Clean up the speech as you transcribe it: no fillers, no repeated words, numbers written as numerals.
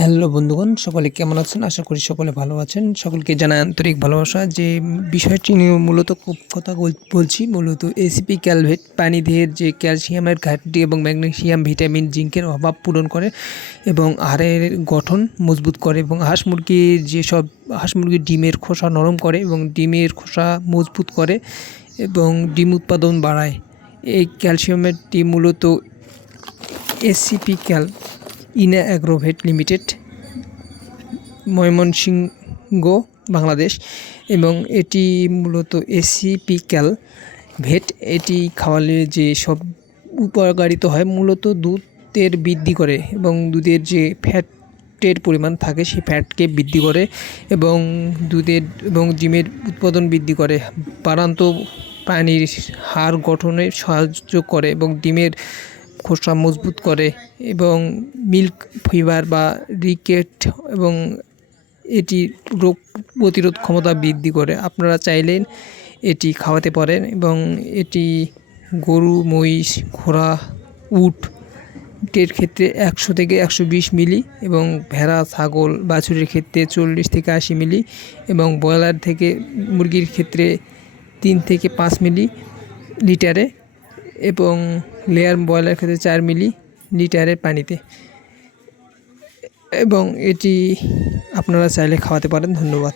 Hello বন্ধুগণ, সকলে কেমন আছেন? আশা করি সকলে ভালো আছেন। সকলকে জানাই আন্তরিক ভালোবাসা। যে বিষয়টি নিয়ে মূলত খুব কথা বলছি, মূলত এসিপি ক্যালভেট প্রাণীদেহের যে ক্যালসিয়ামের ঘাটতি এবং ম্যাগনেসিয়াম, ভিটামিন, জিঙ্কের অভাব পূরণ করে এবং হাড়ের গঠন মজবুত করে এবং হাঁস মুরগির ডিমের খোসা নরম করে এবং ডিমের খোসা মজবুত করে এবং ডিম উৎপাদন বাড়ায়। এই ক্যালসিয়ামেরটি মূলত এসিপি ইনা অ্যাগ্রোভেট লিমিটেড, ময়মনসিংহ, বাংলাদেশ। এবং এটি মূলত এসিপি ভেট এটি খাওয়ালে যে সব উপকারিত হয়, মূলত দুধের বৃদ্ধি করে এবং দুধের যে ফ্যাটের পরিমাণ থাকে সেই ফ্যাটকে বৃদ্ধি করে এবং দুধের এবং ডিমের উৎপাদন বৃদ্ধি করে, বাড়ান্ত প্রাণীর হাড় গঠনে সাহায্য করে এবং ডিমের খোসা মজবুত করে এবং মিল্ক ফিভার বা রিকেট এবং এটি রোগ প্রতিরোধ ক্ষমতা বৃদ্ধি করে। আপনারা চাইলেন এটি খাওয়াতে পারেন এবং এটি গরু, মহিষ, ঘোড়া, উটের ক্ষেত্রে 100 থেকে 120 মিলি এবং ভেড়া, ছাগল, বাছুরের ক্ষেত্রে 40 থেকে 80 মিলি এবং ব্রয়লার থেকে মুরগির ক্ষেত্রে 3 থেকে 5 মিলি লিটারে এবং লেয়ার ব্রয়লার ক্ষেত্রে 4 মিলি লিটারে পানিতে, এবং এটি আপনারা চাইলে খাওয়াতে পারেন। ধন্যবাদ।